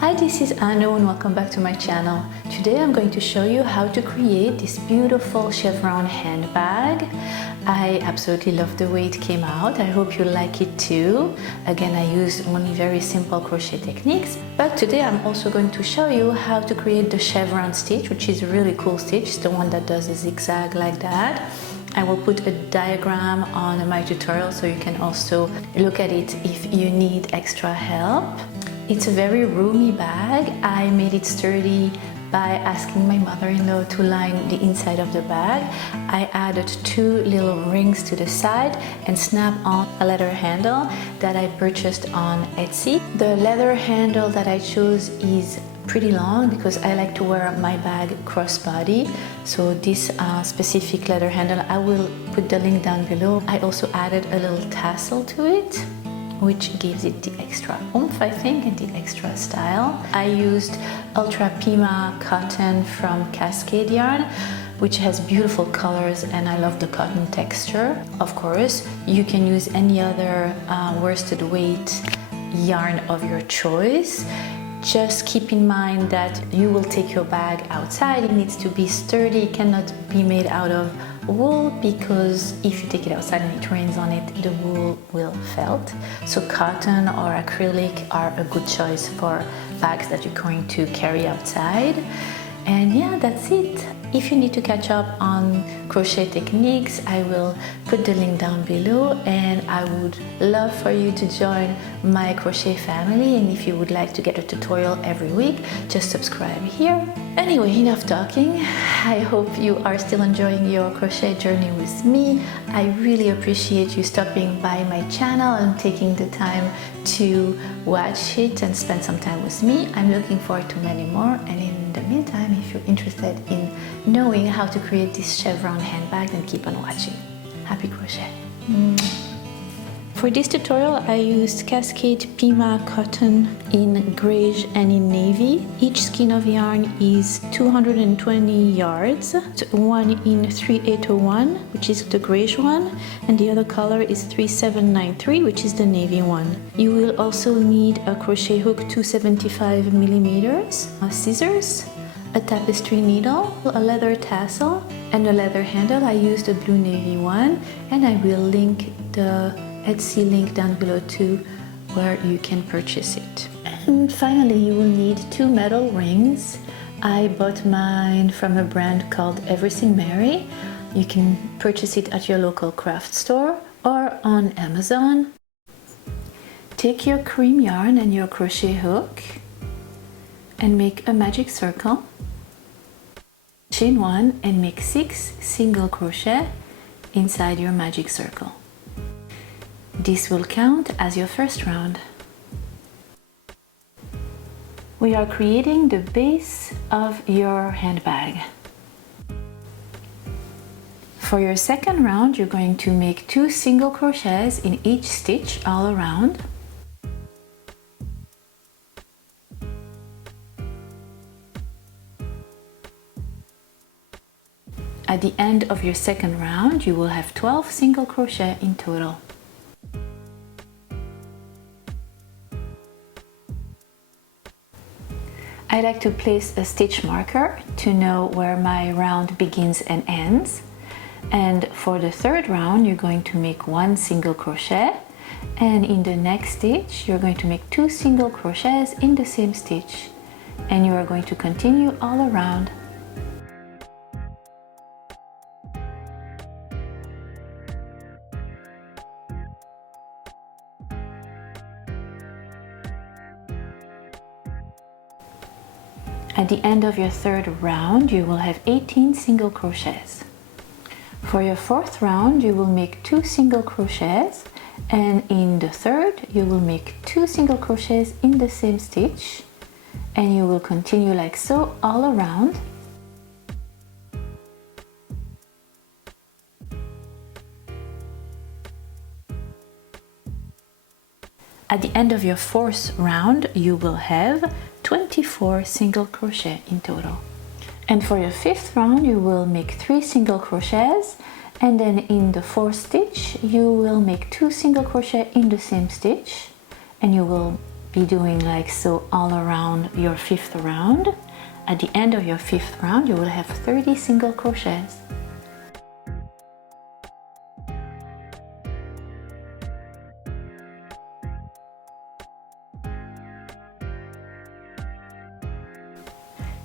Hi, this is Anno and welcome back to my channel. Today I'm going to show you how to create this beautiful chevron handbag. I absolutely love the way it came out. I hope you like it too. Again, I use only very simple crochet techniques, but today I'm also going to show you how to create the chevron stitch, which is a really cool stitch. It's the one that does a zigzag like that. I will put a diagram on my tutorial so you can also look at it if you need extra help. It's a very roomy bag. I made it sturdy by asking my mother-in-law to line the inside of the bag. I added 2 little rings to the side and snap on a leather handle that I purchased on Etsy. The leather handle that I chose is pretty long because I like to wear my bag crossbody. So this specific leather handle, I will put the link down below. I also added a little tassel to it, which gives it the extra oomph, I think, and the extra style. I used Ultra Pima cotton from Cascade yarn, which has beautiful colors, and I love the cotton texture. Of course, you can use any other worsted weight yarn of your choice. Just keep in mind that you will take your bag outside. It needs to be sturdy. It cannot be made out of wool because if you take it outside and it rains on it, the wool will felt. So cotton or acrylic are a good choice for bags that you're going to carry outside. And yeah, that's it. If you need to catch up on crochet techniques, I will put the link down below, and I would love for you to join my crochet family. And if you would like to get a tutorial every week, just subscribe here. Anyway, enough talking. I hope you are still enjoying your crochet journey with me. I really appreciate you stopping by my channel and taking the time to watch it and spend some time with me. I'm looking forward to many more, and in the meantime, if you're interested in knowing how to create this chevron handbag, then keep on watching. Happy crochet! For this tutorial, I used Cascade Pima cotton in greige and in navy. Each skein of yarn is 220 yards, one in 3801, which is the greige one, and the other color is 3793, which is the navy one. You will also need a crochet hook 275 millimeters, scissors, a tapestry needle, a leather tassel, and a leather handle. I used a blue navy one, and I will link the Etsy link down below too, where you can purchase it. And finally, you will need 2 metal rings. I bought mine from a brand called Everything Mary. You can purchase it at your local craft store or on Amazon. Take your cream yarn and your crochet hook and make a magic circle. Chain 1 and make 6 single crochet inside your magic circle. This will count as your first round. We are creating the base of your handbag. For your second round, you're going to make 2 single crochets in each stitch all around. At the end of your second round, you will have 12 single crochet in total. I like to place a stitch marker to know where my round begins and ends. And for the third round, you're going to make 1 single crochet, and in the next stitch, you're going to make 2 single crochets in the same stitch, and you are going to continue all around. At the end of your third round, you will have 18 single crochets. For your fourth round, you will make 2 single crochets, and in the third, you will make 2 single crochets in the same stitch, and you will continue like so all around. At the end of your fourth round, you will have 24 single crochet in total. And for your fifth round, you will make 3 single crochets, and then in the fourth stitch, you will make 2 single crochet in the same stitch, and you will be doing like so all around your 5th round. At the end of your 5th round, you will have 30 single crochets.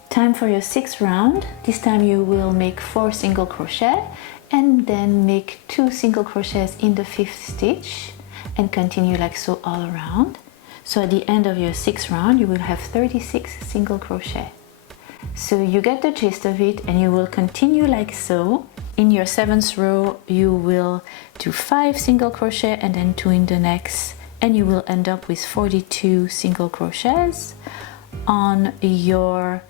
Time for your 6th round. This time you will make 4 single crochet and then make 2 single crochets in the 5th stitch and continue like so all around. So at the end of your 6th round, you will have 36 single crochet. So you get the gist of it, and you will continue like so. In your 7th row, you will do 5 single crochet and then 2 in the next, and you will end up with 42 single crochets. On your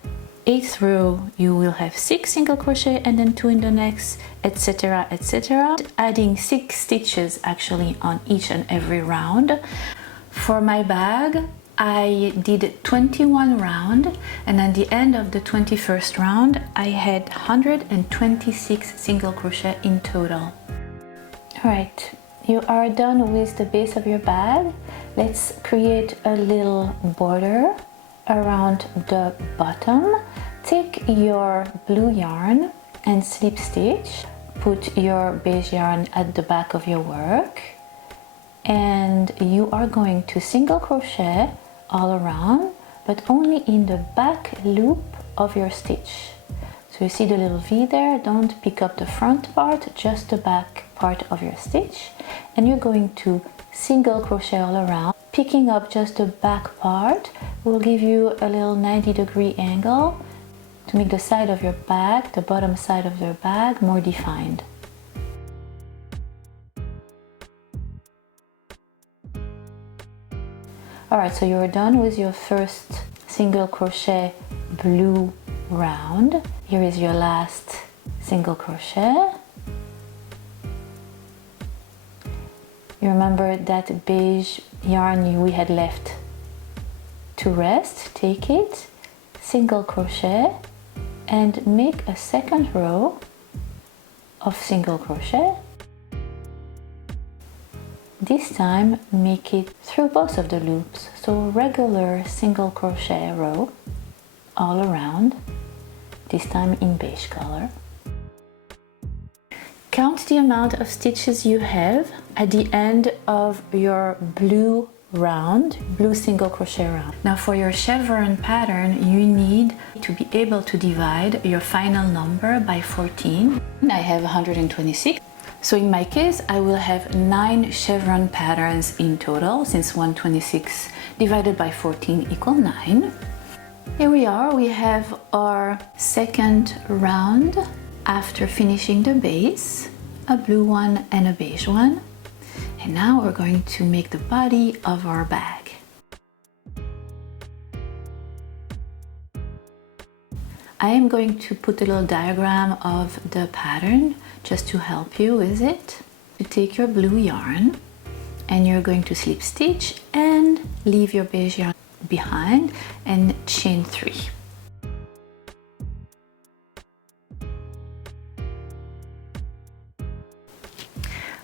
8th row, you will have 6 single crochet and then 2 in the next, etc, etc, adding 6 stitches actually on each and every round. For my bag, I did 21 rounds, and at the end of the 21st round, I had 126 single crochet in total. Alright, you are done with the base of your bag. Let's create a little border around the bottom. Take your blue yarn and slip stitch. Put your beige yarn at the back of your work, and you are going to single crochet all around, but only in the back loop of your stitch. So you see the little V there, don't pick up the front part, just the back part of your stitch, and you're going to single crochet all around. Picking up just the back part will give you a little 90-degree angle to make the side of your bag, the bottom side of your bag, more defined. Alright, so you're done with your first single crochet blue round. Here is your last single crochet. You remember that beige yarn we had left to rest? Take it, single crochet, and make a second row of single crochet. This time make it through both of the loops, so regular single crochet row all around, this time in beige color. Count the amount of stitches you have at the end of your blue round, blue single crochet round. Now for your chevron pattern, you need to be able to divide your final number by 14. I have 126. So in my case, I will have 9 chevron patterns in total, since 126 divided by 14 equal 9. Here we are, we have our second round after finishing the base, a blue one and a beige one. And now we're going to make the body of our bag. I am going to put a little diagram of the pattern just to help you with it. You take your blue yarn and you're going to slip stitch and leave your beige yarn behind and chain 3.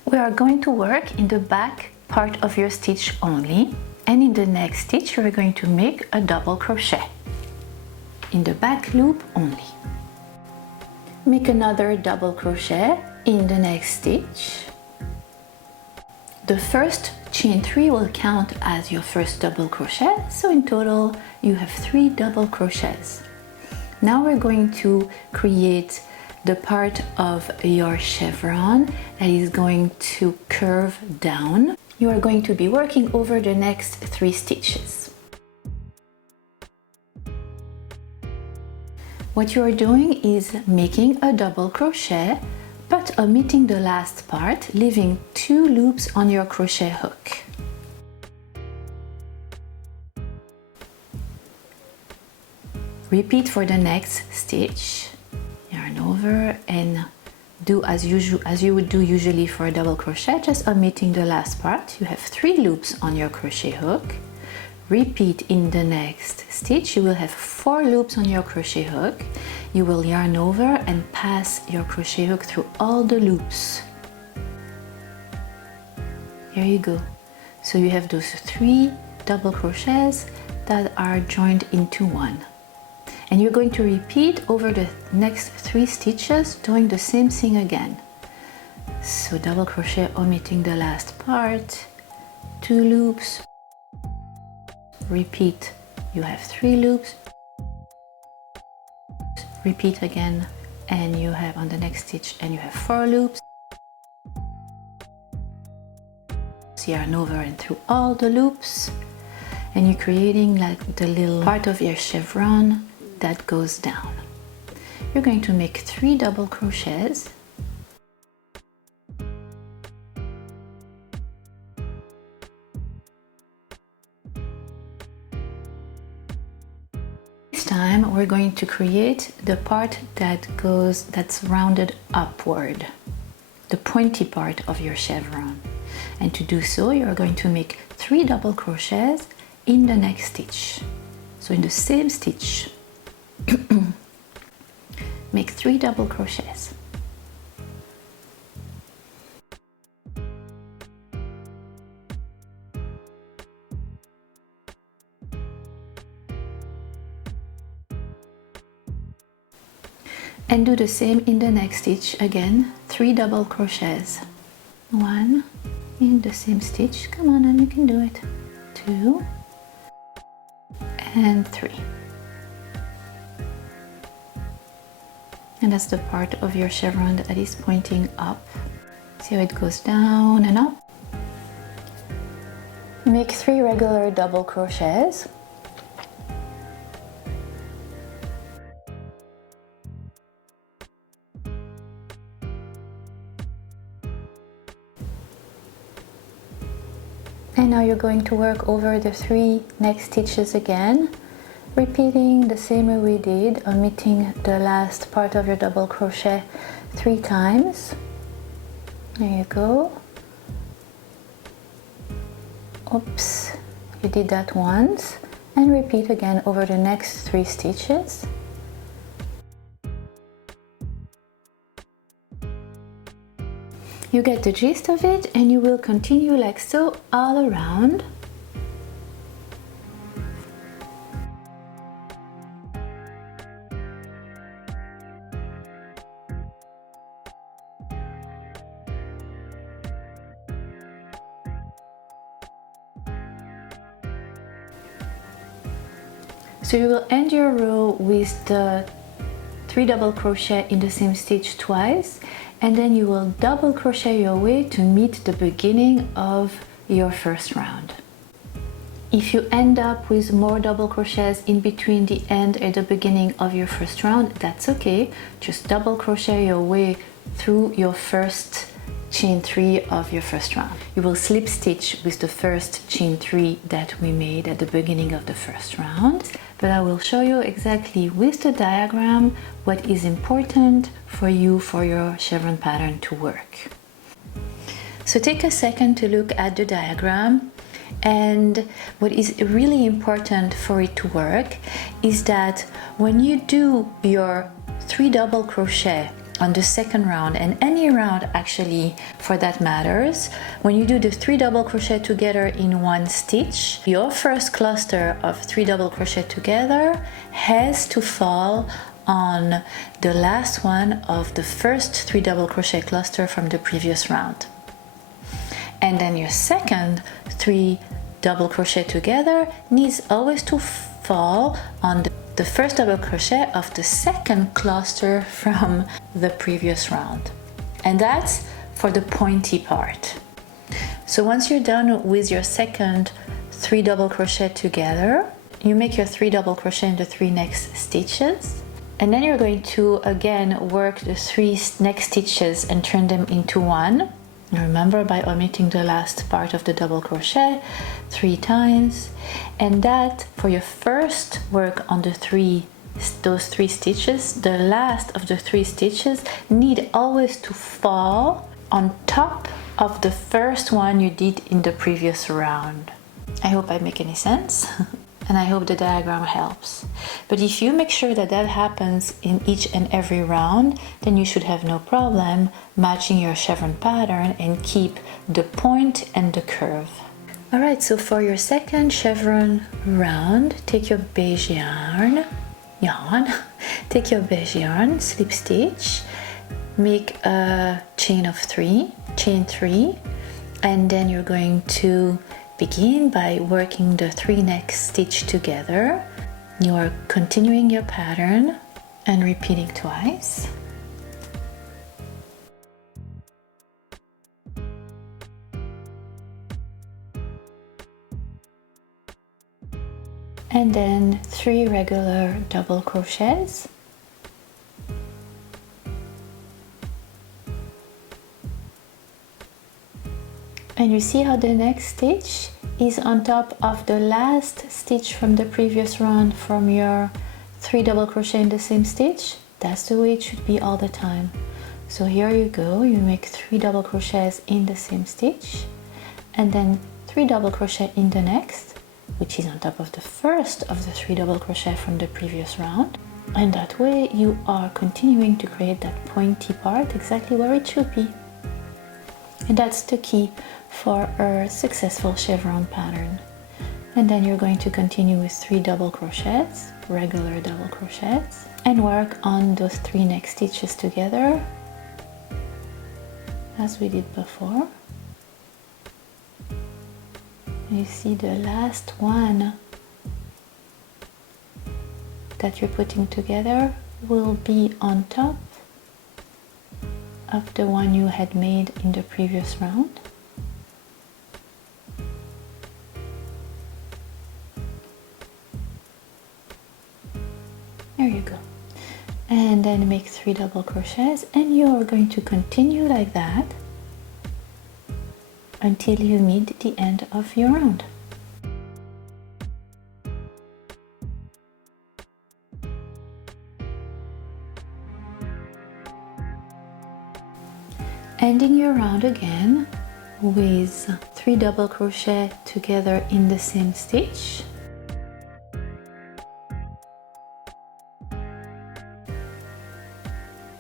We are going to work in the back part of your stitch only, and in the next stitch you're going to make a double crochet in the back loop only. Make another double crochet in the next stitch. The first chain 3 will count as your first double crochet, so in total you have 3 double crochets. Now we're going to create the part of your chevron that is going to curve down. You are going to be working over the next 3 stitches. What you are doing is making a double crochet, but omitting the last part, leaving 2 loops on your crochet hook. Repeat for the next stitch. Yarn over and do as you would do usually for a double crochet, just omitting the last part. You have 3 loops on your crochet hook. Repeat in the next stitch. You will have 4 loops on your crochet hook. You will yarn over and pass your crochet hook through all the loops. Here you go. So you have those 3 double crochets that are joined into one. And you're going to repeat over the next 3 stitches doing the same thing again. So double crochet omitting the last part, 2 loops, repeat, you have 3 loops, repeat again, and you have on the next stitch and you have 4 loops. So yarn over and through all the loops, and you're creating like the little part of your chevron that goes down. You're going to make 3 double crochets. This time we're going to create the part that's rounded upward, the pointy part of your chevron. And to do so, you're going to make 3 double crochets in the next stitch. So in the same stitch, make 3 double crochets. And do the same in the next stitch again, 3 double crochets. 1 in the same stitch, come on, and you can do it. 2 and 3. And that's the part of your chevron that is pointing up. See how it goes down and up? Make 3 regular double crochets. And now you're going to work over the 3 next stitches again, repeating the same way we did, omitting the last part of your double crochet 3 times. There you go. Oops, you did that once, and repeat again over the next 3 stitches. You get the gist of it, and you will continue like so all around. So you will end your row with the 3 double crochet in the same stitch twice, and then you will double crochet your way to meet the beginning of your first round. If you end up with more double crochets in between the end and the beginning of your first round, that's okay. Just double crochet your way through your first chain 3 of your first round. You will slip stitch with the first chain 3 that we made at the beginning of the first round, but I will show you exactly with the diagram what is important for you for your chevron pattern to work. So take a second to look at the diagram, and what is really important for it to work is that when you do your 3 double crochet on the second round, and any round actually for that matters, when you do the 3 double crochet together in one stitch, your first cluster of 3 double crochet together has to fall on the last one of the first 3 double crochet cluster from the previous round. And then your second 3 double crochet together needs always to fall on the first double crochet of the second cluster from the previous round. And that's for the pointy part. So once you're done with your second 3 double crochet together, you make your 3 double crochet in the 3 next stitches, and then you're going to again work the 3 next stitches and turn them into one. Remember, by omitting the last part of the double crochet 3 times, and that for your first work on those 3 stitches, the last of the 3 stitches need always to fall on top of the first one you did in the previous round. I hope I make any sense. And I hope the diagram helps. But if you make sure that that happens in each and every round, then you should have no problem matching your chevron pattern and keep the point and the curve. Alright, so for your second chevron round, take your beige yarn, take your beige yarn, slip stitch, make a chain 3, and then you're going to begin by working the 3 next stitch together. You are continuing your pattern and repeating twice. And then 3 regular double crochets. And you see how the next stitch is on top of the last stitch from the previous round from your 3 double crochet in the same stitch? That's the way it should be all the time. So here you go, you make 3 double crochets in the same stitch, and then 3 double crochet in the next, which is on top of the first of the 3 double crochet from the previous round. And that way you are continuing to create that pointy part exactly where it should be. And that's the key for a successful chevron pattern. And then you're going to continue with 3 double crochets, regular double crochets, and work on those 3 next stitches together as we did before. You see the last one that you're putting together will be on top of the one you had made in the previous round. There you go. And then make 3 double crochets, and you are going to continue like that until you meet the end of your round. Ending your round again with 3 double crochet together in the same stitch.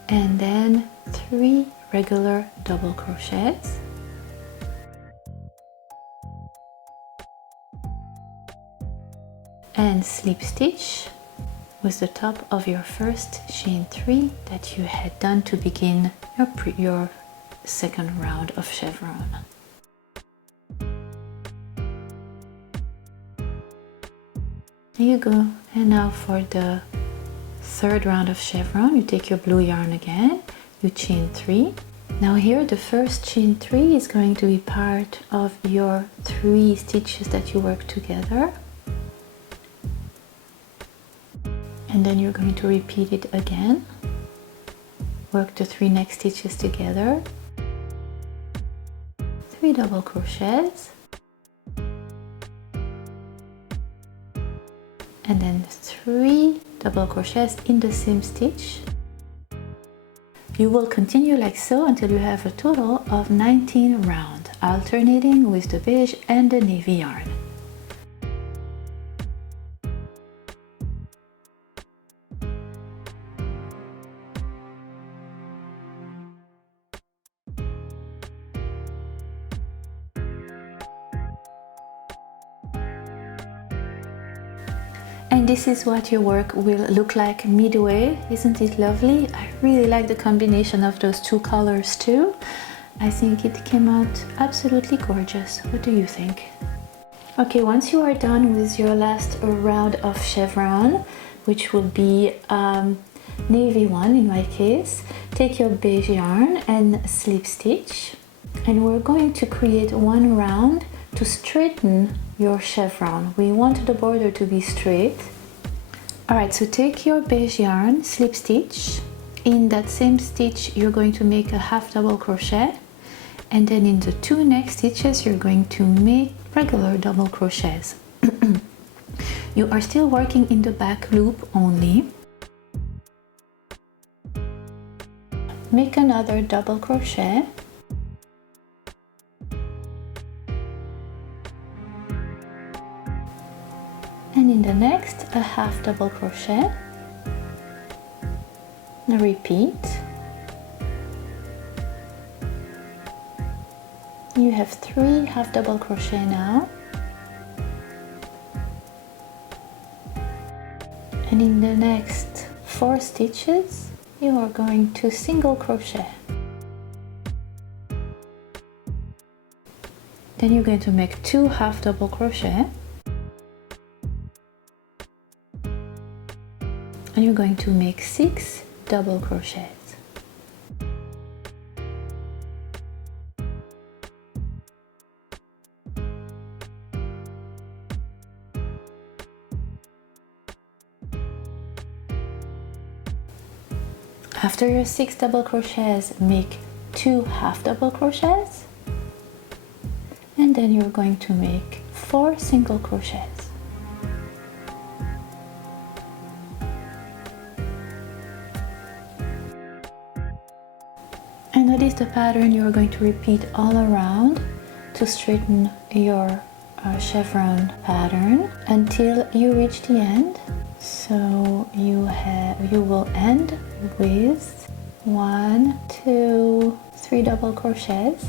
And then 3 regular double crochets. And slip stitch with the top of your first chain 3 that you had done to begin your second round of chevron. There you go. And now for the third round of chevron, you take your blue yarn again, you chain 3. Now here the first chain 3 is going to be part of your 3 stitches that you work together. And then you're going to repeat it again. Work the 3 next stitches together. 3 double crochets. And then 3 double crochets in the same stitch. You will continue like so until you have a total of 19 rounds, alternating with the beige and the navy yarn. And this is what your work will look like midway. Isn't it lovely? I really like the combination of those 2 colors too. I think it came out absolutely gorgeous. What do you think? Okay, once you are done with your last round of chevron, which will be navy one in my case, take your beige yarn and slip stitch. And we're going to create 1 round to straighten your chevron. We want the border to be straight. Alright, so take your beige yarn, slip stitch. In that same stitch you're going to make a half double crochet, and then in the 2 next stitches you're going to make regular double crochets. You are still working in the back loop only. Make another double crochet. And in the next, a half double crochet. Repeat. You have 3 half double crochet now. And in the next 4 stitches, you are going to single crochet. Then you're going to make 2 half double crochet. And you're going to make 6 double crochets. After your 6 double crochets, make 2 half double crochets, and then you're going to make 4 single crochets. And that is the pattern you're going to repeat all around to straighten your chevron pattern until you reach the end. So you will end with 1, 2, 3 double crochets,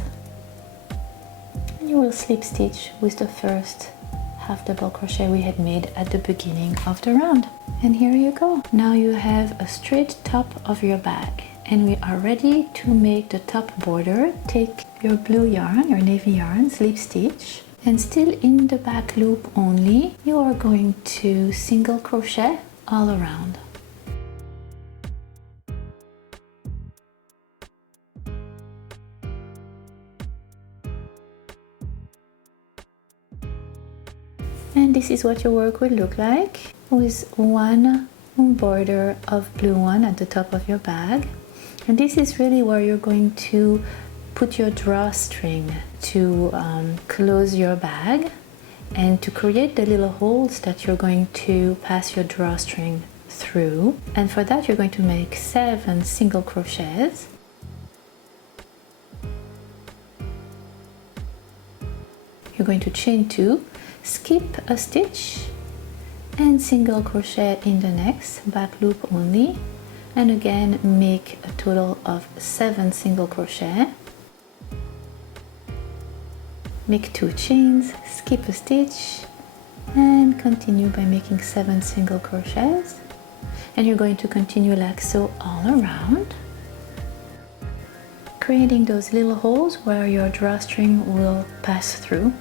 and you will slip stitch with the first half double crochet we had made at the beginning of the round. And here you go. Now you have a straight top of your bag, and we are ready to make the top border. Take your blue yarn, your navy yarn, slip stitch, and still in the back loop only, you are going to single crochet all around. And this is what your work will look like, with one border of blue one at the top of your bag. And this is really where you're going to put your drawstring to close your bag and to create the little holes that you're going to pass your drawstring through. And for that you're going to make 7 single crochets. You're going to chain 2, skip a stitch, and single crochet in the next back loop only, and again make a total of 7 single crochet. Make 2 chains, skip a stitch, and continue by making 7 single crochets. And you're going to continue like so all around, creating those little holes where your drawstring will pass through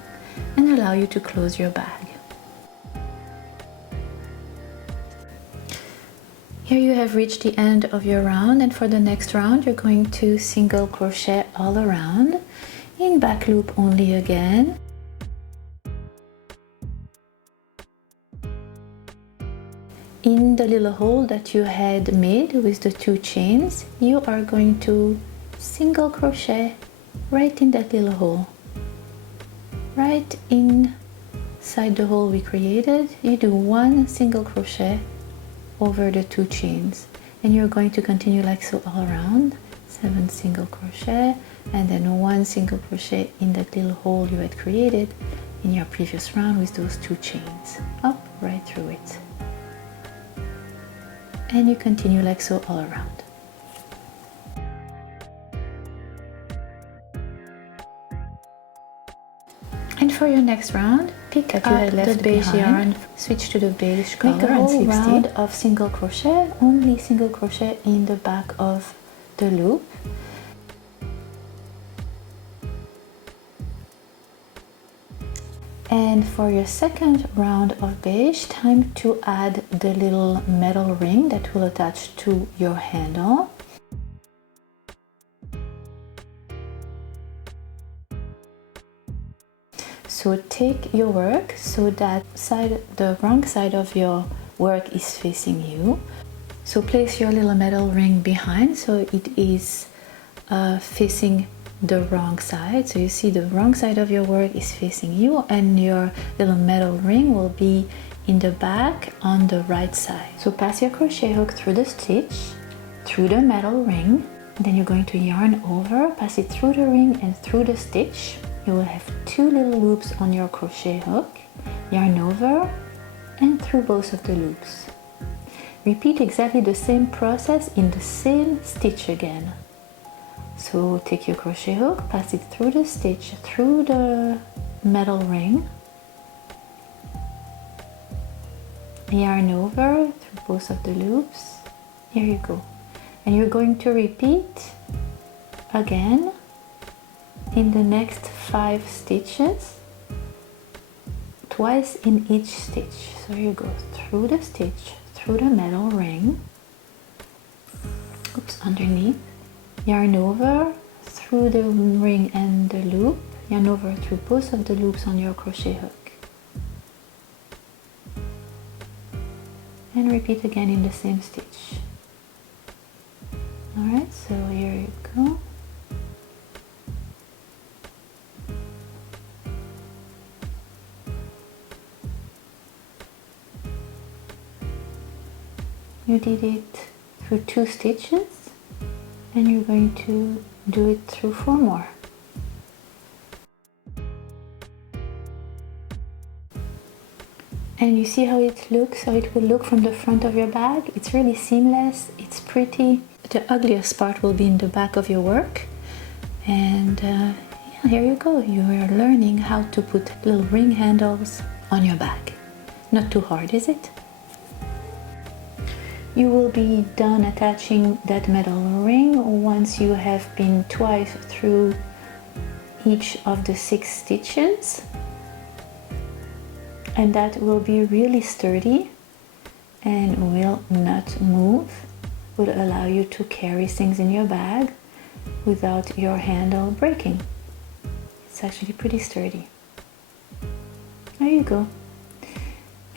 and allow you to close your bag. Here you have reached the end of your round, and for the next round you're going to single crochet all around in back loop only again. In the little hole that you had made with the 2 chains, you are going to single crochet right in that little hole. Right inside the hole we created, you do 1 single crochet over the 2 chains, and you're going to continue like so all around. 7 single crochet, and then 1 single crochet in that little hole you had created in your previous round with those 2 chains, up right through it. And you continue like so all around. And for your next round, pick up the beige yarn, switch to the beige color, make a whole round of single crochet, only single crochet in the back of the loop. And for your second round of beige, time to add the little metal ring that will attach to your handle. So take your work so that the wrong side of your work is facing you. So place your little metal ring behind so it is facing the wrong side. So you see the wrong side of your work is facing you, and your little metal ring will be in the back on the right side. So pass your crochet hook through the stitch, through the metal ring, then you're going to yarn over, pass it through the ring and through the stitch. You will have 2 little loops on your crochet hook, yarn over and through both of the loops. Repeat exactly the same process in the same stitch again. So take your crochet hook, pass it through the stitch, through the metal ring, yarn over through both of the loops. Here you go. And you're going to repeat again in the next 5 stitches, twice in each stitch. So you go through the stitch, through the metal ring, oops, underneath, yarn over, through the ring and the loop, yarn over through both of the loops on your crochet hook, and repeat again in the same stitch. Alright, so here you go. You did it through 2 stitches, and you're going to do it through 4 more. And you see how it looks, how it will look from the front of your bag. It's really seamless, it's pretty. The ugliest part will be in the back of your work. And yeah, here you go. You are learning how to put little ring handles on your bag. Not too hard, is it? You will be done attaching that metal ring once you have been twice through each of the 6 stitches, and that will be really sturdy and will not move, will allow you to carry things in your bag without your handle breaking. It's actually pretty sturdy. There you go.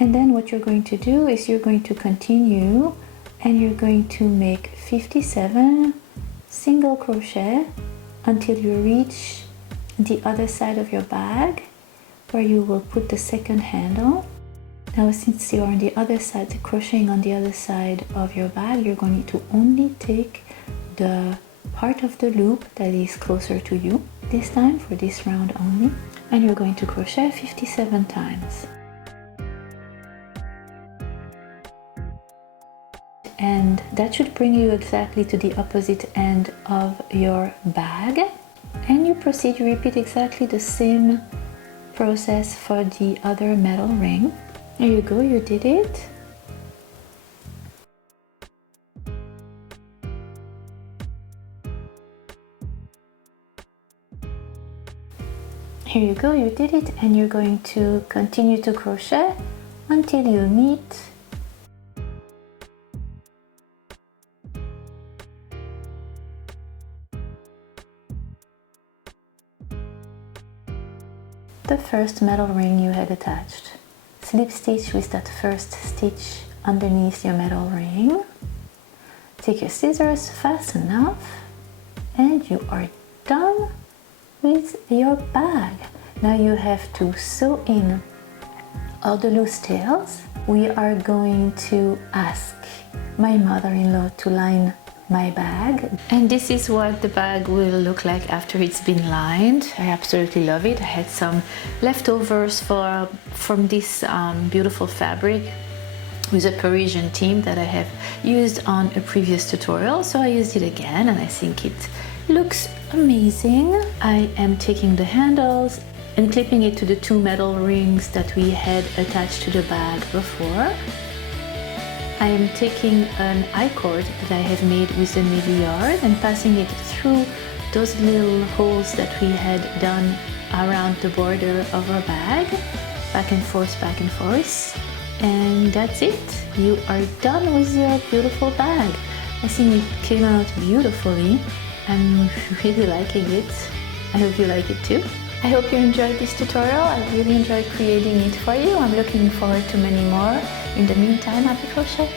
And then what you're going to do is you're going to continue, and you're going to make 57 single crochet until you reach the other side of your bag, where you will put the second handle. Now, since you're on the other side, crocheting on the other side of your bag, you're going to only take the part of the loop that is closer to you this time, for this round only, and you're going to crochet 57 times. And that should bring you exactly to the opposite end of your bag. And you proceed, you repeat exactly the same process for the other metal ring. There you go, you did it. Here you go, you did it, and you're going to continue to crochet until you meet the first metal ring you had attached. Slip stitch with that first stitch underneath your metal ring. Take your scissors, fasten off, and you are done with your bag. Now you have to sew in all the loose tails. We are going to ask my mother-in-law to line my bag, and this is what the bag will look like after it's been lined. I absolutely love it. I had some leftovers from this beautiful fabric with a Parisian theme that I have used on a previous tutorial, so I used it again, and I think it looks amazing. I am taking the handles and clipping it to the 2 metal rings that we had attached to the bag before. I am taking an I-cord that I have made with the navy yarn and passing it through those little holes that we had done around the border of our bag, back and forth, and that's it. You are done with your beautiful bag. I think it came out beautifully. I'm really liking it. I hope you like it too. I hope you enjoyed this tutorial. I really enjoyed creating it for you. I'm looking forward to many more. In the meantime, happy crochet!